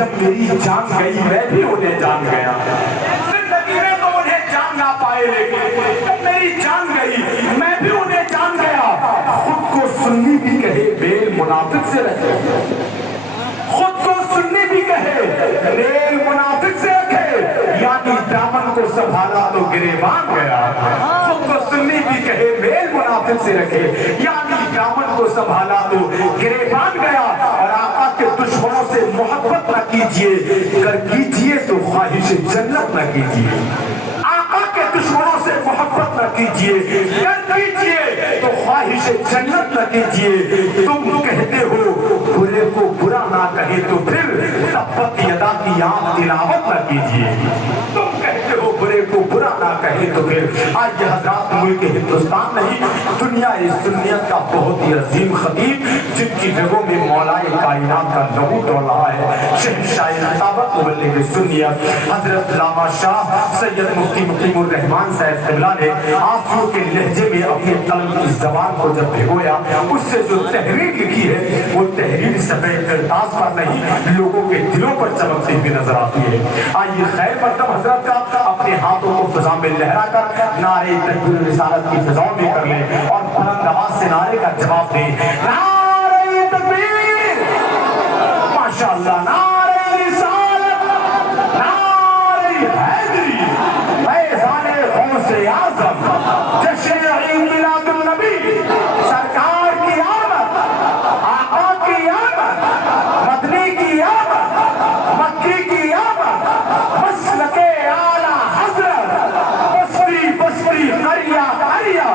جب میری جان گئی میں بھی انہیں جان گیا. زندگی میں تو انہیں جان نہ پائے لیکن جب میری جان گئی میں بھی انہیں جان گیا. خود کو سنی بھی کہے میل منافق سے رکھے, خود کو سنی بھی کہے میل منافق سے رکھے, یعنی دامن کو سنبھالا تو گریبان گیا. خود کو سنی بھی کہے میل منافق سے رکھے, یعنی دامن کو سنبھالا تو گریبان گیا. اور آقا کے دشمنوں سے محبت نہ کیجیے, اگر کیجیے تو خواہش جنت نہ کیجیے. آقا کے دشمنوں سے محبت نہ کیجیے, اگر کیجیے تو خواہش جنت نہ کیجیے. تم کہتے ہو برے کو برا نہ کہے تو پھر تبت یدا کی آپ تلاوت نہ کیجیے. تم کہتے ہو برے کو برا نہ کہے تو پھر آج حضرات ملک ہندوستان نہیں دنیا سنیت کا بہت ہی عظیم خطیب جن کی جگہوں میں مولائے کائنات کا لہو ڈول رہا ہے, شہنشاہ خطابت مبلغ سنیت حضرت علامہ شاہ سید مفتی مقیم الرحمان صاحب قبلہ نے آنسو کے لہجے میں اپنے قلم کی زبان کو جب بھگویا, اس سے جو تحریر لکھی ہے وہ تحریر سفید کرتاس پر نہیں لوگوں کے دلوں پر چمکتی ہوئی نظر آتی ہے. آئیے خیر مقدم حضرت کا اپنے ہاتھوں کو فضا میں لہرا کر نعرے تکبیر رسالت کی فضاؤں میں کر لیں اور بلند آواز سے نعرے کا جواب دیں. نعرہ تکبیر, ماشاءاللہ, نعرہ رسالت, نعرہ حیدری, فیضان غوث اعظم, جشن عید میلاد النبی, سرکار کی آمد, آقا کی آمد, مدنی کی آمد, مکی کی آمد, مسلک اعلیٰ حضرت, بستی بستی قریہ قریہ,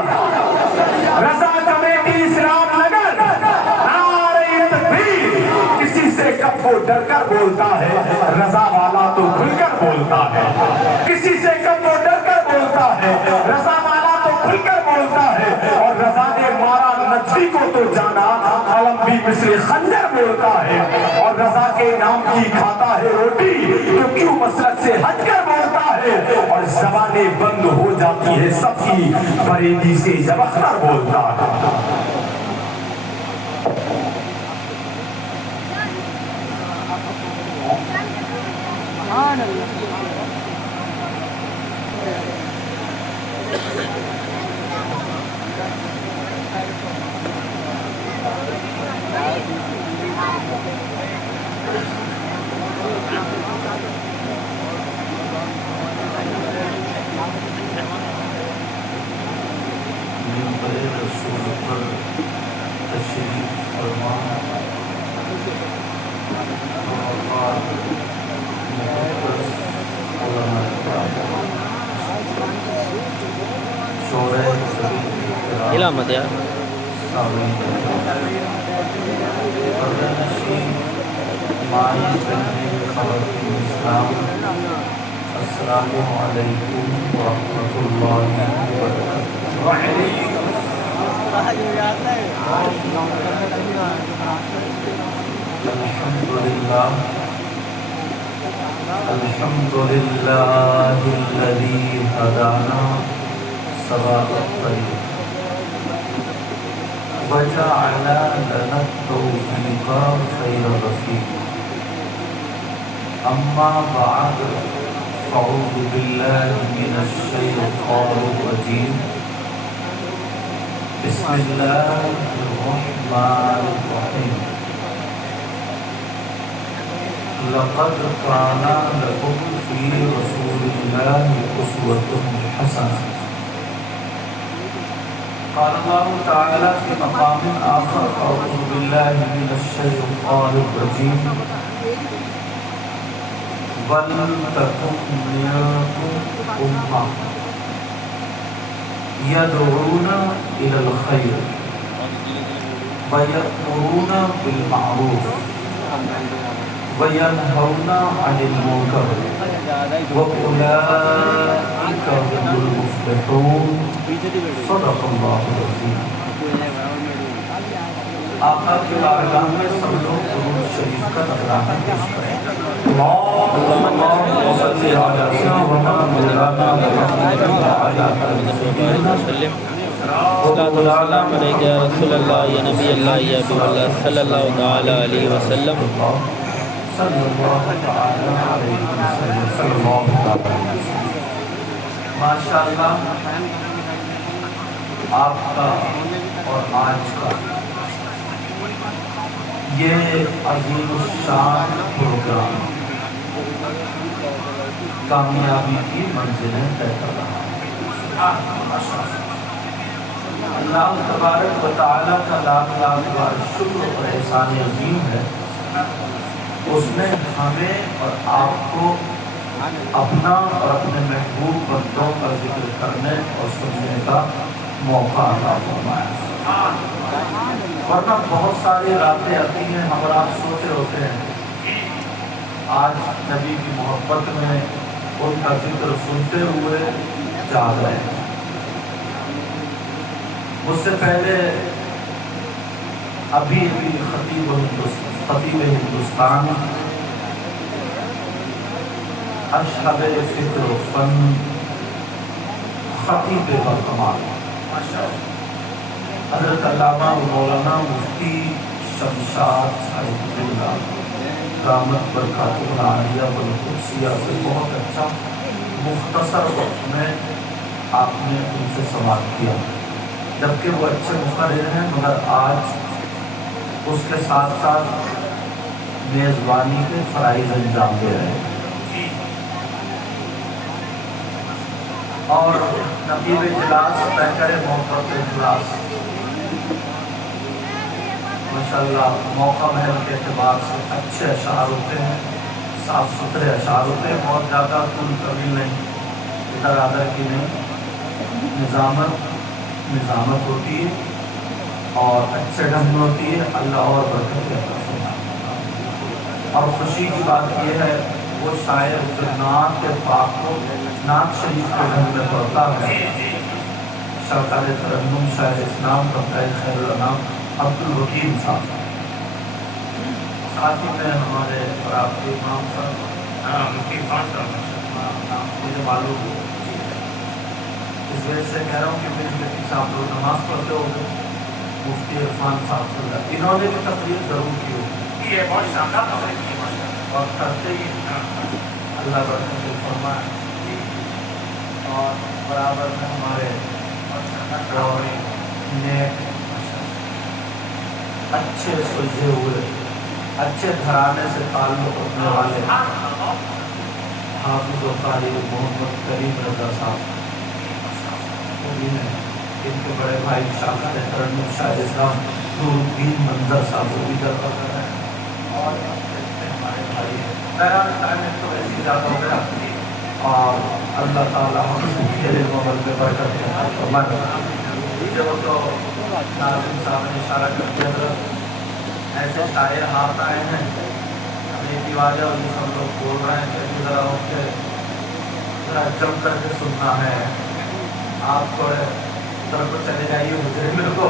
رضا کمیٹی اسلام نگر, نعرہ تکبیر. کسی سے کب وہ ڈر کر بولتا ہے, رضا والا تو کھل کر بولتا ہے. کسی سے کب وہ ڈر کر بولتا ہے, رضا والا تو کھل کر بولتا ہے. اور رضا نے مارا نجفی کو تو جانا, علم بھی مثل خنجر بولتا ہے. اور رضا کے نام کی کھاتا ہے روٹی تو کیوں مسلک سے ہٹ کر بولتا ہے. اور زبانیں بند ہو جاتی ہے سب کی بریلی سے جب اختر بولتا ہے. علامت یار السلام علیکم ورحمۃ اللہ وبرکاتہ. الحمد للہ الذی ہدانا صراط الطریق وجعل لنا التوفیق خیر رفیق. اما بعد فاعوذ باللہ من الشیطان الرجیم. بسم اللہ الرحمن الرحیم. لقد كان لكم في رسول الله أسوة حسنة. قال الله تعالى في مقام آخر أعوذ بالله من الشيطان الرجيم. ولتكن منكم أمة يدعون إلى الخير ويأمرون بالمعروف وَيَنْهَوْنَ عَنِ الْمُنْكَرِ وَأُولَئِكَ هُمُ الْمُفْلِحُونَ. صدق اللہ العظیم. آقا کی بارگاہ میں سب لوگ درود شریف کا نذرانہ پیش کریں. اللہم صل علی سیدنا مولانا محمد وعلی آلہ وسلم. السلام علیکم یا رسول اللہ یا نبی اللہ یا حبیب اللہ صلی اللہ تعالی علیہ وسلم. صلی اللہ تعالی علیہ وسلم صلی اللہ تعالی علیہ وسلم۔ ماشاءاللہ آپ کا اور آج کا یہ عظیم الشان پروگرام کامیابی کی منزلیں طے کر رہا ہے۔ اللہ تبارک و تعالیٰ کا لاکھ لاکھ بار شکر اور احسان عظیم ہے، اس نے ہمیں اور آپ کو اپنا اور اپنے محبوب بندوں کا ذکر کرنے اور سننے کا موقع عطا فرمایا۔ ورنہ بہت ساری راتیں آتی ہیں، ہم اور آپ سوچے ہوتے ہیں آج نبی کی محبت میں ان کا ذکر سنتے ہوئے جاگ رہے ہیں۔ مجھ سے پہلے ابھی خطیب ہندوستان اشہب فکر و فن خطیب برکمال حضرت علامہ مولانا مفتی شمشاد صاحب اللہ رحمت برکاتہ العالیہ والقدسیہ سے بہت اچھا مختصر وقت میں آپ نے ان سے سماعت کیا، جبکہ وہ اچھے مقرر ہیں، مگر آج اس کے ساتھ ساتھ میزبانی کے فرائض انجام دے رہے ہیں۔ اور نقیب اجلاس پیکر محبت اجلاس ماشاءاللہ موقع محل کے اعتبار سے اچھے اشعار ہوتے ہیں، صاف ستھرے اشعار ہوتے ہیں، بہت زیادہ طول طویل نہیں، ادھر ادھر کی نہیں، نظامت ہوتی ہے اور اچھے ڈھنگ میں ہوتی ہے۔ اللہ اور برکت عطا فرمائے۔ اور خوشی کی بات یہ ہے وہ شاعر جو نعت کے پاک کو نعت شریف کے ڈھنگ میں پڑھتا ہے، سرکار ترنم شاعر اسلام قبطۂ خیر الانام عبدالوکیل صاحب، ساتھ ہی میں ہمارے اور آپ کے امام صاحب مفتی خان صاحب مجھے معلوم ہو، اس وجہ سے کہہ رہا ہوں کہ میرے صاحب لوگ نماز پڑھتے ہو گے، مفتی عرفان صاحب صلی اللہ، انہوں نے بھی تقریر ضرور کی ہوگی، یہ بہت شاندار تقریر کی اور کرتے ہی اللہ برکت فرمائے۔ اور برابر میں ہمارے نیک اچھے سلجھے ہوئے اچھے گھرانے سے تعلق رکھنے والے حافظ و قاری محمد کریم رضا صاحب وہ بھی ہیں، ان کے بڑے بھائی شاکر ترنم شاہ اسلام نور الدین منظر صاحب وہ بھی درپا کر رہے ہیں، اور ہمارے بھائی بہرحال ٹائم تو ایسی زیادہ ہو گیا، اور اللہ تعالیٰ ہم کھیلے عمل میں برکت فرمائے۔ مجھے وہ تو ناظم صاحب نے اشارہ کر دیا، حضرت ایسے شاعر ہاتھ آئے ہیں، ابھی دیواجہ والی سب لوگ بول رہے ہیں کہ ذرا اٹھ کے ذرا جم کر کے سننا ہے، آپ تھوڑے طرف کو چلے جائیے مجھے میرے کو،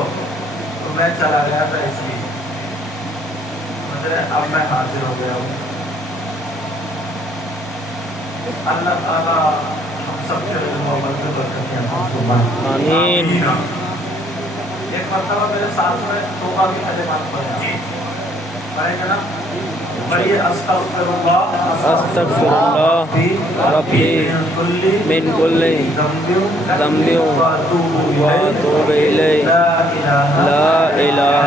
تو میں چلا گیا تھا، اس لیے مجھے اب میں حاضر ہو گیا ہوں۔ اللہ تعالیٰ ہم سب کے علم و عمل میں برکت عطا فرمائے، آمین۔ ایک مرتبہ میرے ساتھ میں توبہ کی کلمات پڑھیں، پڑھیں گے نا؟ پڑھیے استغفر اللہ ربی من کل ذنب واتوب الیہ، لا الہ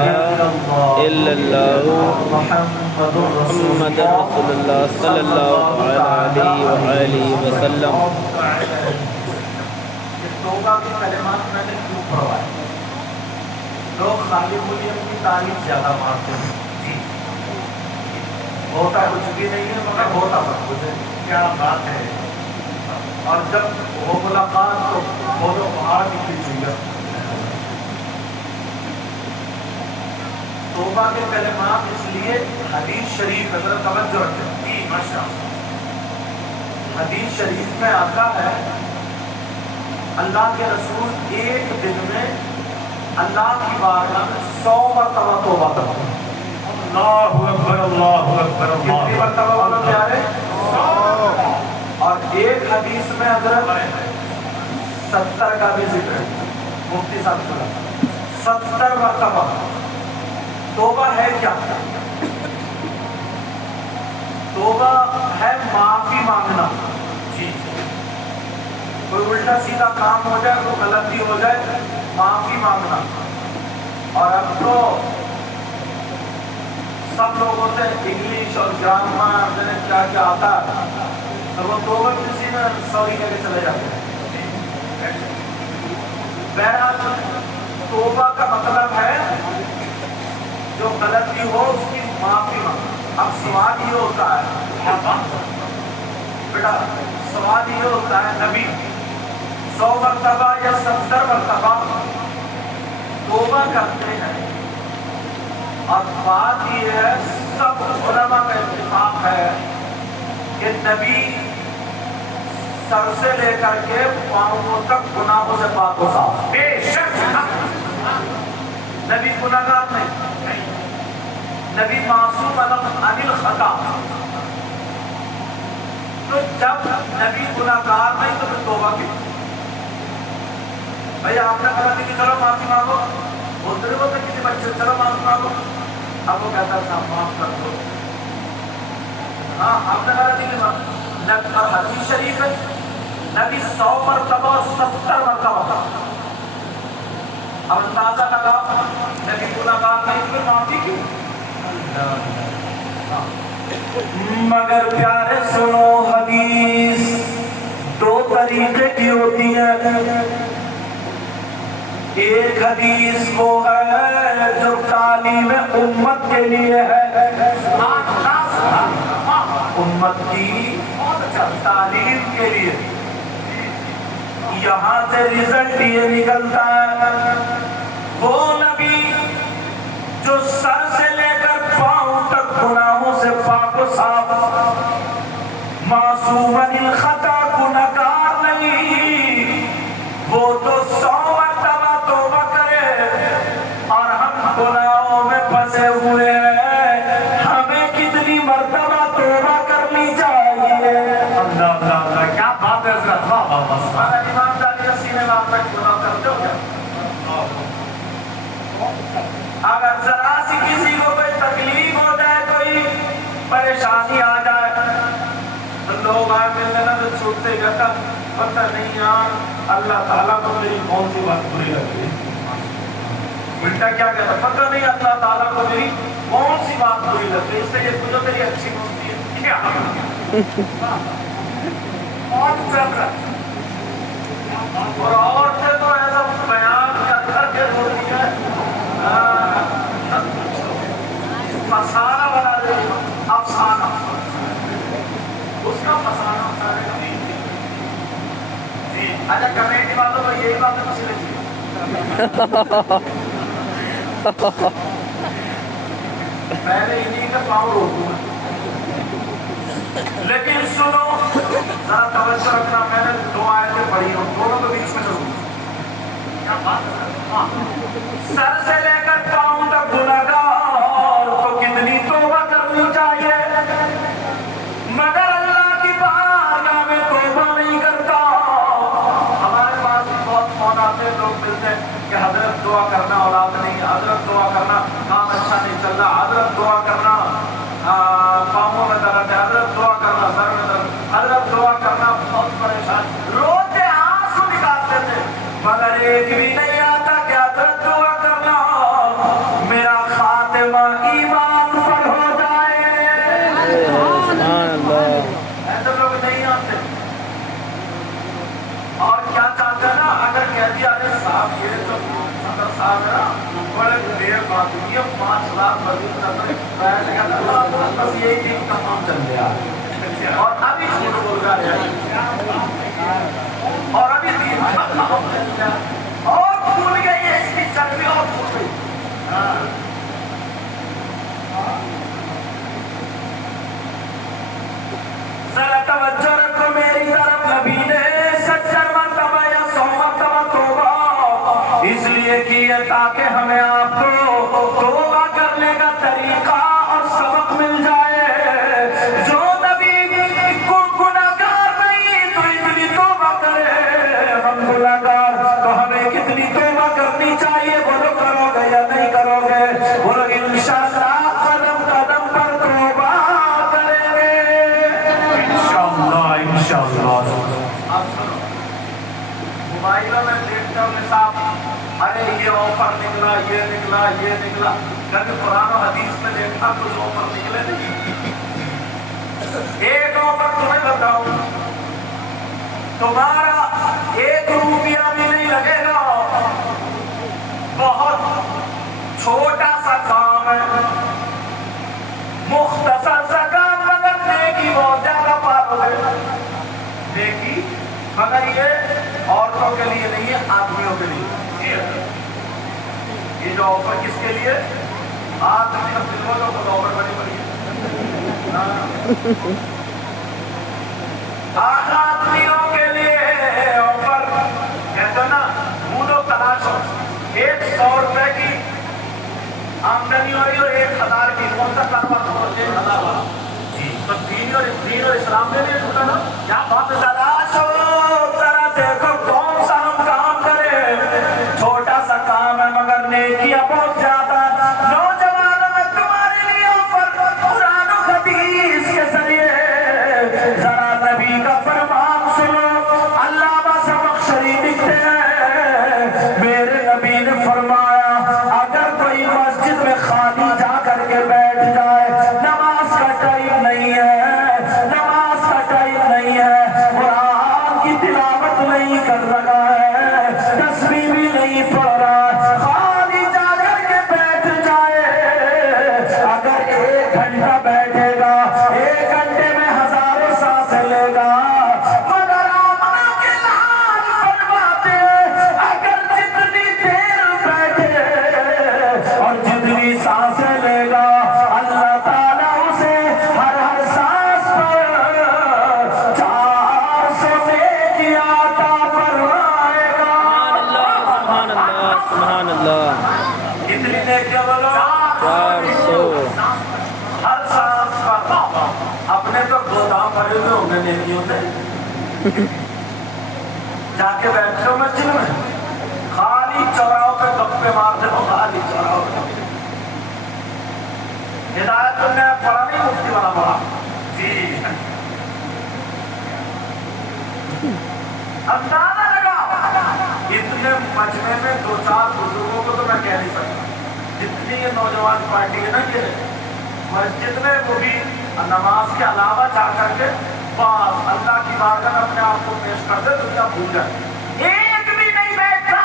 الا اللہ محمد رسول اللہ صلی اللہ علیہ وآلہ وسلم۔ توبہ کی کلمات میں نے کیوں پڑھوائے؟ لوگ خالی ملیم کی تعریف زیادہ مارتے ہیں، ہوتا کچھ بھی نہیں ہے مگر ہوتا بہت کچھ ہے، کیا بات ہے، اور جب وہ ملاقات تو بولو پہاڑ کی کھیچیے۔ توبہ کے کلمات اس لیے حدیث شریف حضرت توجہ رکھتے ہیں، حدیث شریف میں آتا ہے اللہ کے رسول ایک دن میں اللہ کی بارگاہ میں 100 مرتبہ توبہ کرتے ہیں۔ اللہ اکبر اللہ اکبر، کتنی مرتبہ والا پیارے؟ 100۔ اور ایک حدیث میں حضرت 70 کا بھی ذکر ہے، مفتی صاحب صلی اللہ 70 مرتبہ۔ توبہ ہے کیا؟ توبہ ہے معافی مانگنا. جی کوئی الٹا سیدھا کام ہو جائے، کوئی غلطی ہو جائے، معافی مانگنا. اور اب تو سب لوگوں سے انگلش اور گرامر کیا کیا آتا ہے، تو وہ توبہ کسی میں سوری کہہ کے چلے جاتے ہیں. بہرحال توبہ کا مطلب ہے جو غلطی ہو اس کی معافی مانگنا. اب سوال یہ ہوتا ہے بیٹا، سوال یہ ہوتا ہے نبی 100 مرتبہ یا 70 مرتبہ توبہ کرتے ہیں، اور بات یہ ہے سب علماء کا اتفاق ہے کہ نبی سر سے لے کر کے پاؤں تک گناہوں سے پاک و صاف. بے شک نبی گناہگار نہیں، نبی معصوم عن الخطا. تو جب نبی گناہگار نہیں تو پھر توبہ کی؟ بھائی آپ نے کہا کہ چلو معافی مانگو، بولتے ہوتے کسی بچے چلو معافی مانگو، اب وہ کہتا تھا معاف کر دو. ہاں آپ نے کہا کہ حدیث شریف ہے نبی 100 مرتبہ 70 مرتبہ. اب اندازہ لگا نبی گناہگار نہیں تو معافی کیوں؟ مگر پیارے سنو، حدیث 2 طریقے کی ہوتی ہے. ایک حدیث وہ ہے جو تعلیم امت کے لیے ہے، امت کی تعلیم کے لیے. یہاں سے رزلٹ یہ نکلتا ہے وہ نبی جو سر سے لے کر پاؤں تک گناہوں سے پاک و صاف، معصوم عن الخطا، گناہگار نہیں، وہ تو 100 مرتبہ توبہ کرے. اور ہم گناہوں میں پھنسے ہوئے ہیں، ہمیں کتنی مرتبہ توبہ کرنی چاہیے؟ اللہ اللہ کیا بات ہے حضرت، واہ واہ واہ. ایمانداری سینے میں آپ تک گناہ کرتے ہو کیا؟ اگر ذرا سی کسی کو کوئی تکلیف ہو جائے، کوئی پریشانی آ جائے، تو لوگ آئے ملنے لگے تو چھوٹتے کہتا پتہ نہیں یار اللہ تعالیٰ کو میری کون سی بات بری لگتی ہے. الٹا کیا کہتا پتہ نہیں اللہ تعالیٰ کو میری کون سی بات بری لگتی ہے، اس سے یہ سنو میری اچھی ہوتی ہے کیا اور چل رہا. اور عورتیں تو ایسا بیان کر کے ہوتی ہے فسانہ بنا دے، افسانہ اس کا فسانہ افسانے کا نہیں. اچھا کمیٹی والوں کو یہی بات کچھ نہیں چاہیے. پہلے انہیں کا پاؤں روکوں، لیکن سنو ذرا توجہ رکھنا. میں نے 2 آیتیں پڑھی ہوں، دونوں کے بیچ میں چلوں. سر سے لے کر پاؤں تک گناہگار تو کتنی توبہ کرنی چاہیے، مگر اللہ کی بارگاہ میں توبہ نہیں کرتا. ہمارے پاس بھی بہت فون آتے ہیں، لوگ ملتے ہیں کہ حضرت دعا کرنا اولاد نہیں، حضرت دعا کرنا کام اچھا نہیں چل رہا، حضرت دعا کرنا پاؤں میں درد ہے، حضرت دعا کرنا سر میں درد، حضرت دعا کرنا بہت پریشان. روتے آنسو نکالتے تھے، مگر ایک بھی نہیں آتا کہ حضرت دعا کرنا میرا خاتمہ ایمان پر ہو جائے. ایسے لوگ نہیں آتے. اور کیا چاہتے ہیں نا، اگر کہہ دیا ارے صاحب یہ تو صدر صاحب ہے نا بڑے دیر بات ہوئی ہے 5 لاکھ مزید کرتے ہیں، بس یہی دن کا کام چل گیا اور ابھی جھوٹ بول رہا ہے اور ابھی دین کا کام چل گیا اور بھول گئی ہے اس کی چربی اور بھول گئی. ذرا توجہ رکھو میری طرف. نبی نے 70 مرتبہ یا 100 مرتبہ توبہ اس لیے کی ہے تاکہ ہمیں آپ کو توبہ کرنے کا طریقہ اور سبق مل جائے. جو نبی کو گناہگار نہیں تو اتنی توبہ کرے، ہم گناہگار تو ہمیں کتنی توبہ کرنی چاہیے؟ بولو کرو گے یا نہیں کرو گے؟ بولو انشاءاللہ قدم قدم پر توبہ کریں گے. ارے یہ آفر نکلا، یہ نکلا، یہ نکلا، کبھی قرآن و حدیث میں دیکھنا کچھ آفر نکلے نہیں۔ ایک آفر تمہیں بتاؤں، تمہارا 1 روپیہ بھی نہیں لگے گا، بہت چھوٹا سا کام ہے، مختصر سا کام، مگر نیکی بہت زیادہ پاؤ گے۔ نیکی مگر یہ عورتوں کے لیے نہیں ہے، آدمیوں کے لیے۔ یہ جو آفر کس کے لیے؟ آدمی دلوں کو آفر بنی پڑی ہے، آدمیوں کے لیے آفر۔ کہتے ہیں نا ڈھونڈو تلاش ہو، 100 روپے کی آمدنی ہو رہی اور 1000 کی، کون سا کاروبار ہو؟ 1000 والا۔ تو دین اور اسلام کے لیے ڈھونڈا نا، کیا بات تلاش ہو، ذرا دیکھو کون سا ہم کام کریں، چھوٹا سا کام ہے مگر نیکیاں بہت زیادہ۔ نوجوانوں میں تمہارے لیے آفر، قرآن و حدیث کے ذریعے ذرا نبی کا فرمان سنو۔ علامہ زمخشری لکھتے ہیں میرے نبی نے فرمایا اگر کوئی مسجد میں خالی جا کر کے بیٹھ جائے، نماز کا ٹائم نہیں ہے، نماز کا ٹائم نہیں ہے، قرآن کی تلاوت نہیں کر رہا ہے، تسبیح بھی نہیں پڑھ رہا، خالی جا کر کے بیٹھ جائے، اگر 1 گھنٹہ بیٹھے گا، 1 گھنٹے میں ہزاروں سانسیں لے گا، مگر آمنہ کے لحاظ فرماتے ہیں اگر جتنی دیر بیٹھے اور جتنی سانسیں لے گا، اللہ تعالیٰ اسے ہر سانس پر 400 نیکی عطا فرمائے گا۔ سبحان اللہ سبحان اللہ۔ کتنی نیکیاں بولو؟ 400۔ ہر سانس پر۔ اپنے تو گودام بھرے ہوئے ہوں گے نیکیوں سے، جا کے بیٹھے ہو مسجد میں، خالی چوراہوں پہ گپے مارتے ہو، خالی چوراہوں پہ۔ ہدایت تم نے پڑھا نہیں، مفتی والا پڑھا جی۔ اندازہ لگا اتنے مجمع میں 2-4 بزرگوں کو تو میں کہہ نہیں سکتا، جتنی یہ نوجوان پارٹی ہے نا، یہ مسجد میں وہ بھی نماز کے علاوہ جا کر کے بس اللہ کی بارگاہ میں اپنے آپ کو پیش کر دے، دنیا بھول جائے، ایک بھی نہیں بیٹھتا۔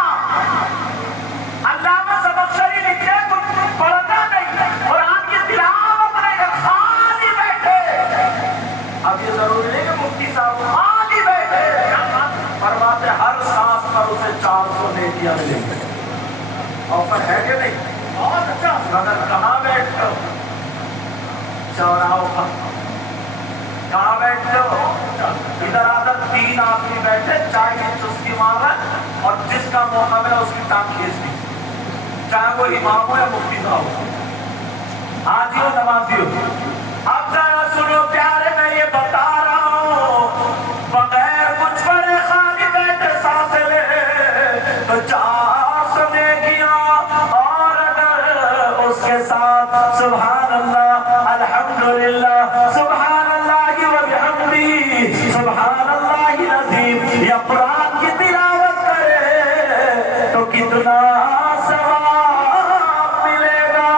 علامہ زمخشری لکھتے ہیں تم پڑھنا نہیں، قرآن کی تلاوت نہیں، خالی بیٹھے۔ اب یہ ضروری نہیں کہ مفتی صاحب خالی بیٹھے، فرماتے ہر سانس پر اسے 400 نیکیاں ملیں گی۔ آفر ہے کہ نہیں؟ بہت اچھا۔ مگر کہاں بیٹھتے ہو؟ چوراہوں پر۔ کہاں بیٹھتے ہو؟ ادھر آدھر 3 آدمی بیٹھے، چائے کی چسکی مار رہا ہے اور جس کا موقع ملا اس کی ٹانگ کھینچ دی، چاہے وہ امام ہو یا مفتی صاحب ہو، حاجی ہو نمازی ہو۔ اب ذرا سنو پیارے، میں یہ بتا رہا ہوں بغیر کچھ پڑھے خالی بیٹھے سانسیں لے تو 400 نیکیاں، اور اگر اس کے ساتھ سبحان اللہ، الحمدللہ، سبحان اللہ و بحمدہ، سبحان اللہ العظیم، یا قرآن کی تلاوت کرے تو کتنا ثواب ملے گا۔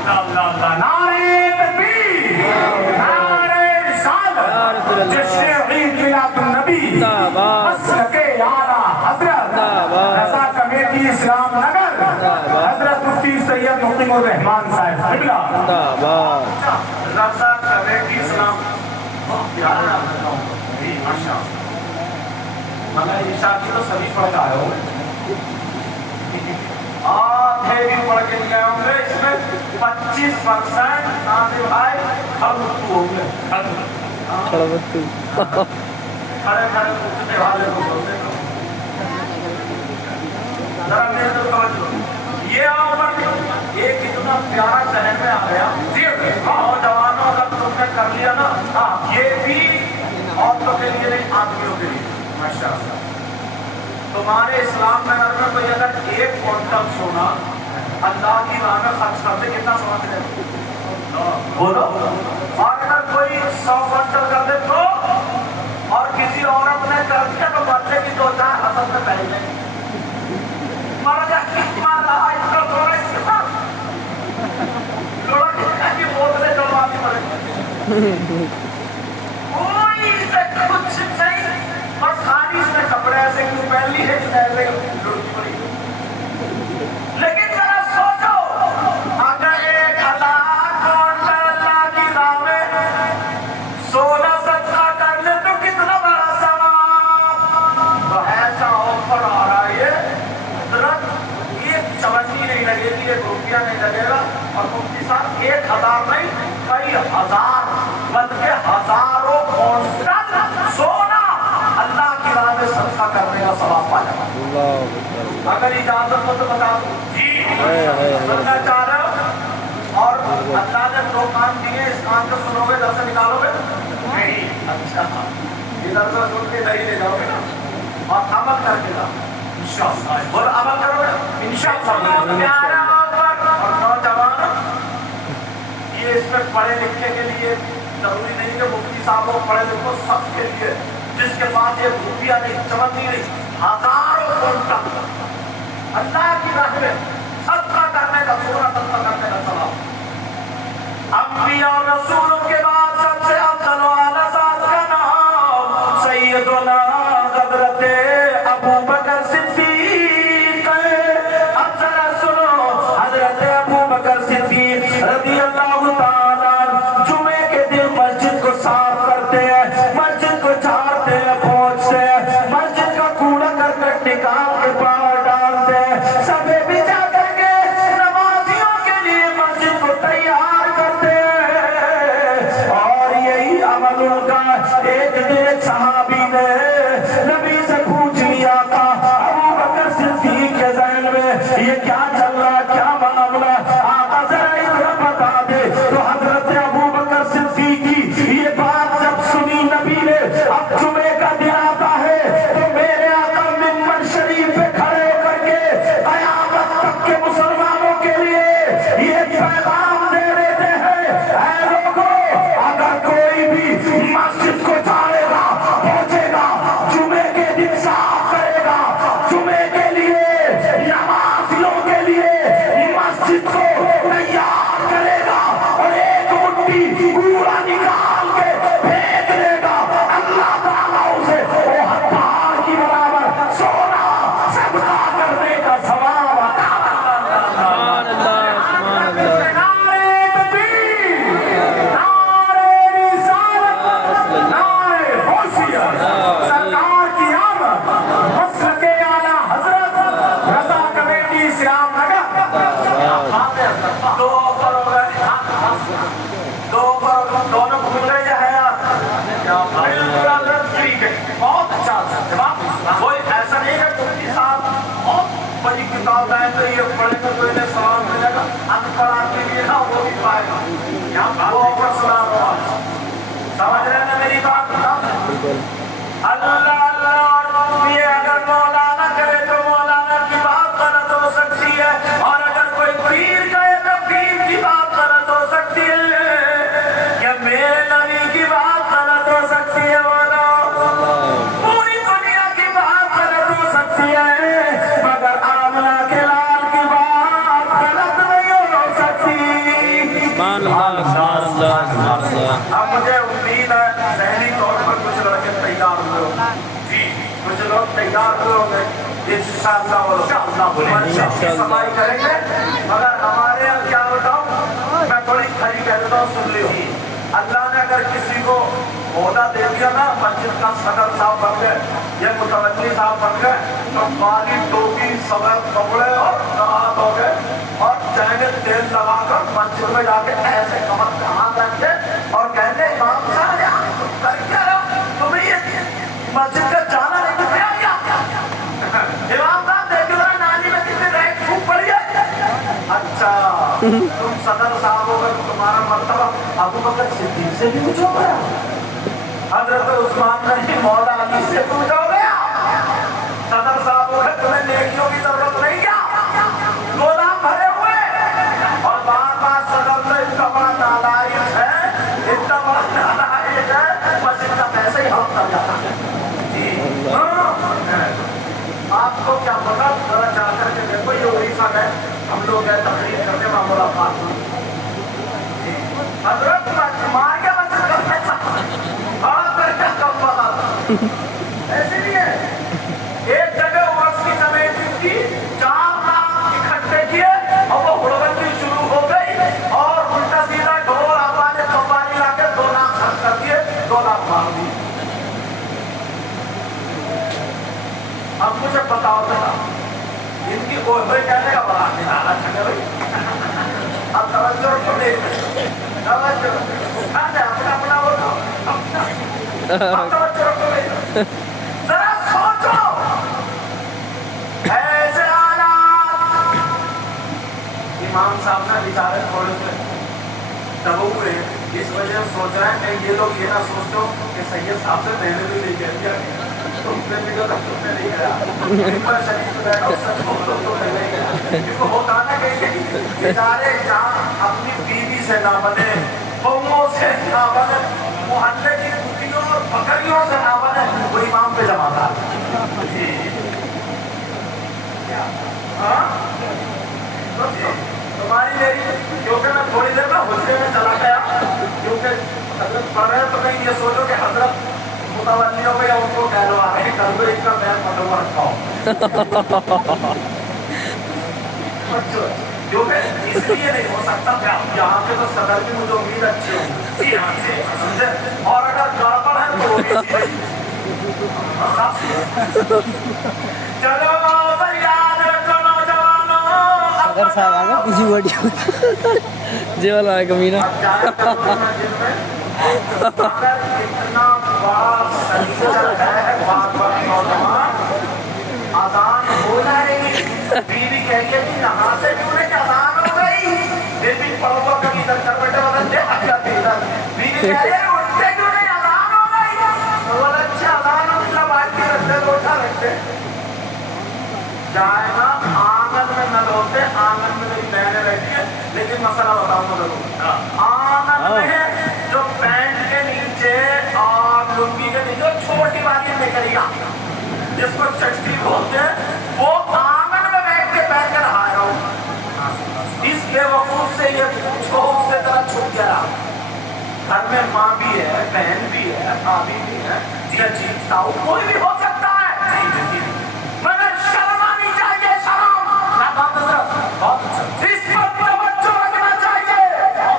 اللہ اللہ اللہ، نعرہ تکبیر، نعرہ رسالت، جشن عید میلاد النبی، مسلک اعلیٰ حضرت رضا کمیٹی اسلام نگر، حضرت مفتی سید مقیم الرحمان صاحب قبلہ۔ رضا کمیٹی اسلام بہت پیارا نام رکھا ہوں جی، ماشاء اللہ۔ مگر عشاء کی تو سبھی پڑھ کے آئے ہوں گے، آدھے بھی پڑھ کے نہیں آئے ہوں گے، اس میں 25% ناظر بھائی خلوتو ہوں گے، خلوتو کھڑے کھڑے کتے والے کو بولتے ہیں۔ ذرا میرے تو توجہ، یہ آفر ایک اتنا پیارا ذہن میں آ گیا، نوجوانوں اگر تم نے کر لیا نا، یہ بھی عورتوں کے لیے نہیں، آدمیوں کے لیے، ماشاء اللہ۔ تمہارے اسلام میں اگر کوئی اگر 1 کوئنٹل سونا اللہ کی راہ میں خرچ کرتے کتنا سونا ملے؟ بولو۔ اور اگر کوئی 100 کوئنٹل کر دے تو، اور کسی عورت نے کر دیا تو بچے کی 2-4 حسد میں پہلے مر گیا مر رہا اس کا تھوڑا لوڑا کی بوتلیں جلواتی مر گئی کوئی سے کچھ نہیں بس خالی اس نے کپڑے ایسے کیوں پہن لی ہے ایسے لڑکی پڑی لیکن ذرا سوچو اگر 1000 کونٹل اللہ کی راہ میں سونا صدقہ کر لے تو کتنا بڑا ثواب تو ایسا آفر آ رہا ہے حضرت یہ چونی نہیں لگے گی ایک روپیہ نہیں لگے گا اور مفتی صاحب 1000 نہیں کئی ہزار بلکہ ہزاروں کونٹل سونا اللہ کی راہ میں صدقہ کرنے کا ثواب پا جائے اگر اجازت ہو تو بتا دوں جی سننا چاہ رہے ہو اور اللہ نے 2 کام دیے اس کام کو سنو گے در سے نکالو گے نہیں اچھا یہ در سے سن کے دہی لے جاؤ گے نا اور عمل کر کے لاؤ انشاءاللہ اور عمل کرو گے انشاءاللہ پیارا اور نوجوان یہ اس میں پڑھے لکھنے کے لیے ضروری نہیں کہ مفتی صاحب کو پڑھے لکھو سب کے لیے جس کے پاس یہ روپیہ نہیں چمنی نہیں ہزاروں کونٹل اللہ کی راہ میں صدقہ کرنے کا سونا صدقہ کرنے کا ثواب انبیاء اور رسولوں کے بعد سب سے افضل و اعلیٰ ذات کا نام سیدنا حضرت ابو بکر صدیق اب ذرا سنو حضرت ابو بکر صدیق رضی اللہ تعالیٰ جمعے کے دن مسجد کو صاف کرتے ہیں مسجد کو جھاڑتے ہیں پہنچتے ہیں مسجد کا کوڑا کرکٹ نکال کے باہر ڈالتے ہیں سبھی بچا کر کے نمازیوں کے لیے مسجد کو تیار کرتے ہیں اور یہی عمل ان کا ایک دن ایک صحابی نے نبی سے پوچھ لیا تھا ابو بکر صدیق کے ذہن میں یہ کیا چل رہا کیا معاملہ آقا ذرا ادھر بتا دے تو حضرت ابو بکر صدیق کی یہ بات جب سنی نبی نے اب جمعے کا دن آتا ہے تو میرے آقا منبر شریف پہ کھڑے ہو کر کے قیامت تک کے مسلمانوں کے لیے یہ پیغام دے دیتے ہیں اے لوگوں اگر کوئی بھی مسجد کو جھاڑے گا پہنچے گا جمعے کے دن صاف کرے گا جمعے کے لیے نمازیوں کے لیے مسجد کو تیار کرے گا اور ایک مٹھی کوڑا نکال کے پھینک دے گا اللہ تعالیٰ اسے احد پہاڑ کی برابر سونا صدقہ کرنے کا ثواب عطا سبحان اللہ سبحان اللہ نعرہ تکبیر نعرہ رسالت نعرہ حیثیت سرکار کی آمد مسلک اعلیٰ حضرت رضا کمیٹی اسلام نگر دو آفر ہو گئے دو آفر دونوں بھول رہے ہیں بالکل حضرت ٹھیک ہے بہت اچھا جواب کوئی ایسا نہیں ہے مفتی صاحب بہت بڑی کتاب ہے تو یہ پڑھے گا تو انہیں سوال ملے گا ان پڑھ کے لیے نا وہ بھی پائے گا یہاں وہ آفر سنا رہا سمجھ رہے ہیں میری بات اللہ اللہ یہ اگر مولانا کرے تو مولانا کی بات غلط ہو سکتی ہے اور اگر کوئی پیر کہے تو پیر کی بات غلط ہو سکتی ہے کہ میرے نبی کی بات غلط ہو سکتی ہے مولا پوری دنیا کی بات غلط ہو سکتی ہے مگر آمنہ کے لال کی بات غلط نہیں ہو سکتی سبحان اللہ سبحان اللہ سبحان اللہ اب مجھے امید ہے ذہنی طور پر کچھ لڑکے تیار ہوئے ہوں جی کچھ لوگ تیار ہوئے ہوں گے انشاءاللہ والشاءاللہ سمائی کریں گے مگر ہمارے یہاں کیا بتاؤں میں تھوڑی کھڑی کہہ دیتا ہوں سن لیو اللہ نے اگر کسی کو عہدہ دے دیا نا مسجد کا صدر صاحب بن گئے یہ متولی صاحب بن گئے تو کالی ٹوپی سفید کپڑے اور نہات ہو گئے اور چہنے تیل لگا کر مسجد میں جا کے ایسے کمر پہ ہاتھ رکھ کے اور کہتے ہیں امام صاحب یار تم کر کیا رہو تمہیں یہ مسجد کا جانا نہیں تمہیں آ گیا امام صاحب دیکھ رہا نانی میں کتنے ریٹ پھوک پڑی ہے اچھا تم صدر صاحب ہو گئے تمہارا مرتبہ ابو بکر صدیق سے بھی کچھ ہو گیا حضرت عثمان نہیں مولا علی سے کچھ ہو گیا صدر صاحب ہو گئے تمہیں نیکیوں کی ضرورت نہیں کیا گودام بھرے ہوئے اور بار بار صدر سے اتنا بڑا نالائق ہے اتنا بڑا نالائق ہے مسجد کا پیسے ہی ہم کر جاتا ہے آپ کو کیا پتا ذرا جا کر کے ایسے نہیں ہے. ایک جگہ وقت کی کمیٹی کی 4 لاکھ اکٹھے کیے اور وہ ہڑبندی شروع ہو گئی اور الٹا سیدھا ڈھول آباد قوالی لا کے 2 لاکھ خرچ کر دیے, 2 لاکھ مانگ دیے. اب مجھے بتاؤ بیٹا ان کی کوئی کہنے کا بڑا نرالا چھٹے بھائی. اب توجہ کو دیکھ توجہ اپنا اپنا بولو اپنا اب توجہ کو دیکھ ذرا سوچو ایسے حالات. امام صاحب نے بیچارے تھوڑے سے دبو ہوئے اس وجہ سے سوچ رہے ہیں کہ یہ لوگ یہ نہ سوچو کہ سید صاحب سے پہلے بھی نہیں کہہ دیا تم نے بھی کہا تم نے نہیں کہا پر شریف سے بیٹھا سچ ہو تو پہلے ہی کہا. کیونکہ ہوتا نا کہ بیچارے جہاں اپنی بیوی سے نہ بنے, قوموں سے نہ بنے, محلے کی کٹیوں اور بکریوں سے نہ بنے, وہ امام پہ جمع تھا. تمہاری میری کیونکہ میں تھوڑی دیر میں حجرے میں چلا گیا کیونکہ حضرت پڑھ رہے تو کہیں یہ سوچو کہ حضرت متولیوں کو یا ان کو کہلوا رہے ہیں کل ایک کا میں مدعو رکھا ہوں. کیونکہ اس لیے نہیں ہو سکتا کہ یہاں کے تو صدر کی مجھے امید اچھی ہوں سمجھے, اور اگر گڑبڑ ہے تو وہ بھی چلو یاد رکھو نوجوانوں اگر صاحب آگا کسی ویڈیو جی والا ہے کمینہ اگر اتنا بڑا سلیقہ ہے بات نوجوان اذان ہو جائے گی بیوی کہیے کہ یہاں سے کیوں نہیں اذان ہو گئی پھر بھی پڑھو گا کبھی ادھر کر بیٹھے بدل دے اچھا ادھر بیوی کہیے ان سے کیوں نہیں اذان ہو گئی تو بولے اچھا اذان ہو گئی بات کی رکھتے روٹا رکھتے جائے نا آنگن میں نہ لوٹے. آنگن میں میری بہنیں بیٹھی ہے لیکن مسئلہ بتاؤں گا ضرور. آنگن میں جو پینٹ کے نیچے اور لنگی کے نیچے چھوٹی والی نکلیاں جس کو چٹی بولتے ہیں وہ آنگن میں بیٹھ کے رہا ہے. اس بے وقوف سے یہ پوچھو اس سے ذرا چھپ گیا. گھر میں ماں بھی ہے, بہن بھی ہے, بھابھی بھی ہے, جی تاؤ کوئی بھی ہو سکتا ہے مگر شرم آنی چاہیے. شرم اس پر توجہ رکھنا چاہیے.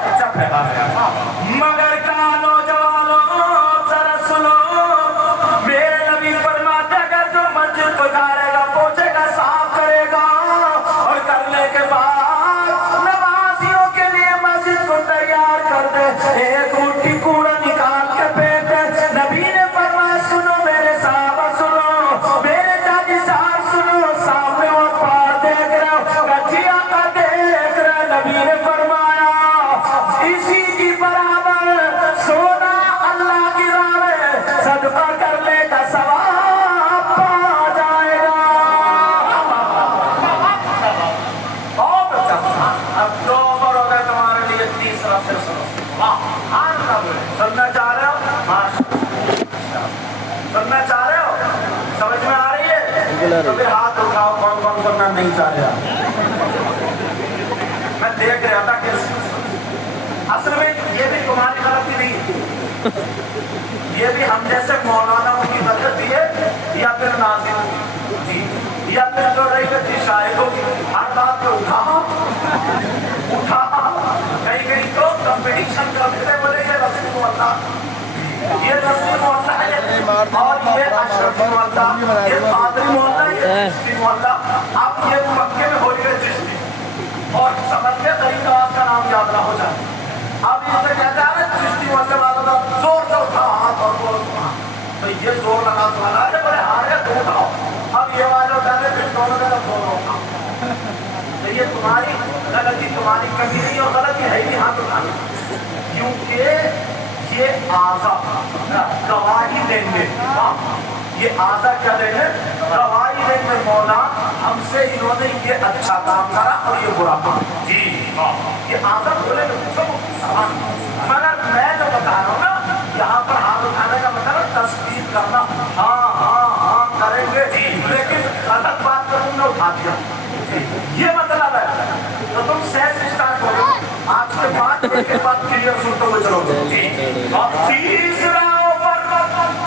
اچھا پیغام ہے مگر کیا نوجوانوں ذرا سنو میرے نبی فرماتے اگر جو مسجد کو جائے گا پوچھے گا صاف کرے گا اور کرنے کے بعد نمازیوں کے لیے مسجد کو تیار کر دے ایک مٹھی کوڑا نکال کے پھینک دے. نبی نے فرمایا سنو میرے صحابہ سنو میرے جاجی صاحب سنو سامنے وہ پار دیکھ رہے ہو گجیا کا دیکھ رہے. نبی نے فرمایا اسی کی برابر سونا اللہ کی راہ میں صدقہ کرنے کا ثواب پا جائے گا. بہت اچھا. اب 2 عمر ہو گئے تمہارے لیے, تیسرا پھر سنو. سننا چاہ رہے ہو سننا چاہ رہے ہو سمجھ میں آ رہی ہے تو پھر ہاتھ اٹھاؤ کون کون سننا نہیں چاہ رہا. میں دیکھ رہا تھا کہ اصل میں یہ بھی تمہاری غلطی نہیں ہے, یہ بھی ہم جیسے مولانا کی غلطی ہے یا پھر ناظرین جی یا پھر جو رہی گی شاہدوں کی ہر بات پہ اٹھا کہیں کہیں تو کمپٹیشن کرتے تھے بولے یہ رسول محلہ یہ رسول محلہ ہے اور یہ اشرفی محلہ یہ قادری محلہ یہ چشتی محلہ. اب یہ مکے میں ہو گئے چشتی اور سمجھتے قریب آپ کا نام یاد نہ ہو جائے. اب ان سے کہتا ہے چشتی محلے والا تھا زور سے اٹھا ہاتھ اور بول تو یہ زور لگا سوالا ہے بولے ہارے تو اٹھاؤ. اب یہ والے اٹھاتے پھر دونوں طرف دونوں اٹھاؤ. یہ تمہاری غلطی تمہاری کمی نہیں اور غلطی ہے ہی ہاتھ اٹھانا کیونکہ یہ آزا گواہی دیں گے. یہ آزا کیا دیں گے گواہی دیں گے مولا ہم سے انہوں نے یہ اچھا کام کرا اور یہ برا کام. جی یہ آزا بولے گے مگر میں جو بتا رہا ہوں نا یہاں پر ہاتھ اٹھانے کا مطلب تصدیق کرنا ہاں ہاں ہاں کریں گے لیکن غلط بات پر تم نے اٹھا دیا یہ مطلب ہے تو تم سیس اسٹارٹ کرو آج کے بعد ایک کے بعد کلیئر سنتے ہوئے چلو گے. تیسرا اوپر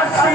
80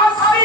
80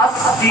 80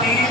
3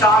4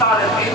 3.5,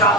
4